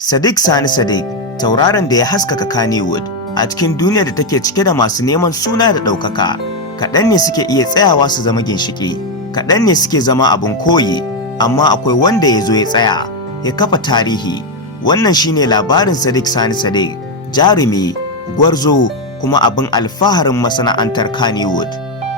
Sadiq Sani Sadiq, tauraron da ya haskaka Kannywood a cikin duniyar da take cike da masu neman suna da ɗaukaka. Kaɗan ne suke iya tsayawa su zama ginshiƙi, kaɗan ne suke zama abin koyi, amma akwai wanda ya zo ya tsaya, ya kafa tarihi. Wannan shine labarin Sadiq Sani Sadiq, jarumi, gwarzo, kuma abin alfaharin masana'antar Kannywood.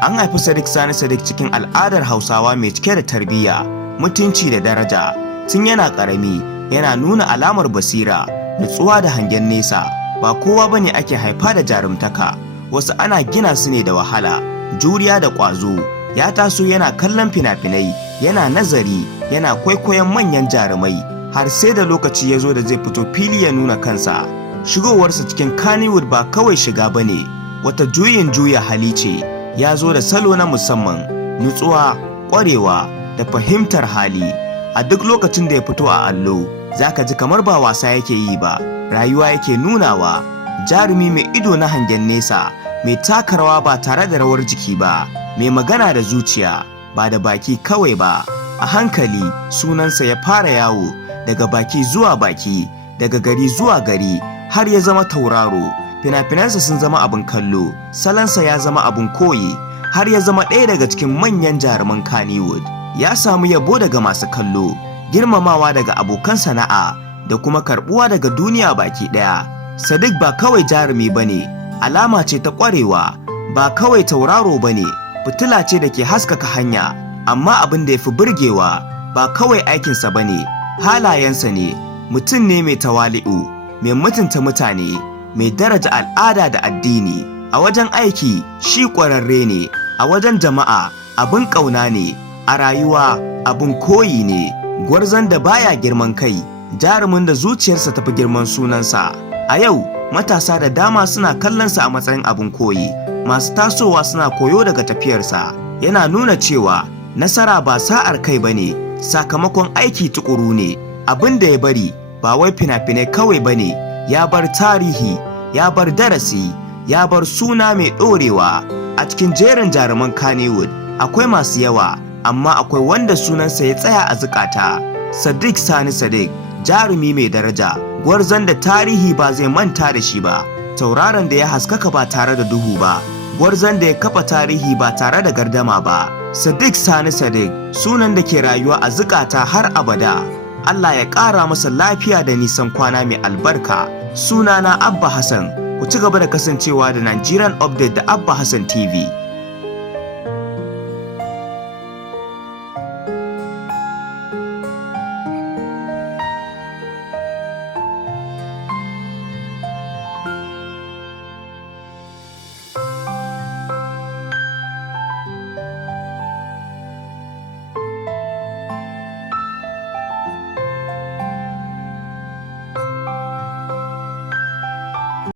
An haifi Sadiq Sani Sadiq cikin al'adar Hausawa mai cike da tarbiyya, mutunci da daraja. Tun yana ƙarami, yana nuna alamar basira, nutsuwa da hangen nesa. Ba kowa bane ake haifa da jarumtaka, wasu ana gina su ne da wahala, juriya da ƙwazo. Ya taso yana kallon fina-finai, yana nazari, yana kwaikwayon manyan jarumai, har sai da lokaci ya zo da zai fito fili ya nuna kansa. Shigowarsa cikin Kannywood ba kawai shiga bane, wata juya hali ce. Ya zo da salo na musamman, nutsuwa, ƙwarewa da fahimtar hali. A duk lokacin da ya fito a allo, zaka ji kamar ba wasa yake yi ba, rayuwa yake nunawa. Jarumi mai ido na hangen nesa, mai taka rawa ba tare da rawar jiki ba, mai magana da zuciya ba da baki kawai ba. A hankali sunansa ya fara yawo, daga baki zuwa baki, daga gari zuwa gari, har ya zama tauraro. Fina-finansa sun zama abin kallo, salonsa ya zama abin koyi, har ya zama ɗaya daga cikin manyan jaruman Kannywood. Ya samu yabo daga masu kallo, girmamawa daga abokan sana'a, da kuma karɓuwa daga duniya baki ɗaya. Sadiq ba kawai jarumi bane, alama ce ta ƙwarewa, ba kawai tauraro bane, fitila ce da ke haskaka hanya. Amma abin da ya fi burgewa ba kawai aikinsa bane, halayensa ne. Mutum ne mai tawali'u, mai mutunta mutane, mai daraja al'ada da addini. A wajen aiki shi ƙwararre ne, a wajen jama'a abin ƙauna ne, a rayuwa abin koyi ne. Gwarzon da baya girman kai, jarumin da zuciyarsa tafi girman sunansa. A yau matasa da dama suna kallonsa a matsayin abin koyi, masu tasowa suna koyo daga tafiyarsa. Yana nuna cewa nasara ba sa'ar kai bane, sakamakon aiki tukuru ne. Abin da ya bari ba wai fina-finai kawai bane, ya bar tarihi, ya bar darasi, ya bar suna mai ɗorewa. A cikin jerin jaruman Kannywood akwai masu yawa, amma akwai wanda sunansa ya tsaya a zukata. Sadiq Sani Sadiq, jarumi mai daraja, gwarzon da tarihi ba zai manta da shi ba, tauraron da ya haskaka ba tare da duhu ba, gwarzon da ya kafa tarihi ba tare da gardama ba. Sadiq Sani Sadiq, sunan da ke rayuwa a zukata har abada. Allah ya ƙara masa lafiya da nisan kwana mai albarka. Sunana Abba Hassan. Ku ci gaba da kasancewa da Nigerian Update da Abba Hassan TV.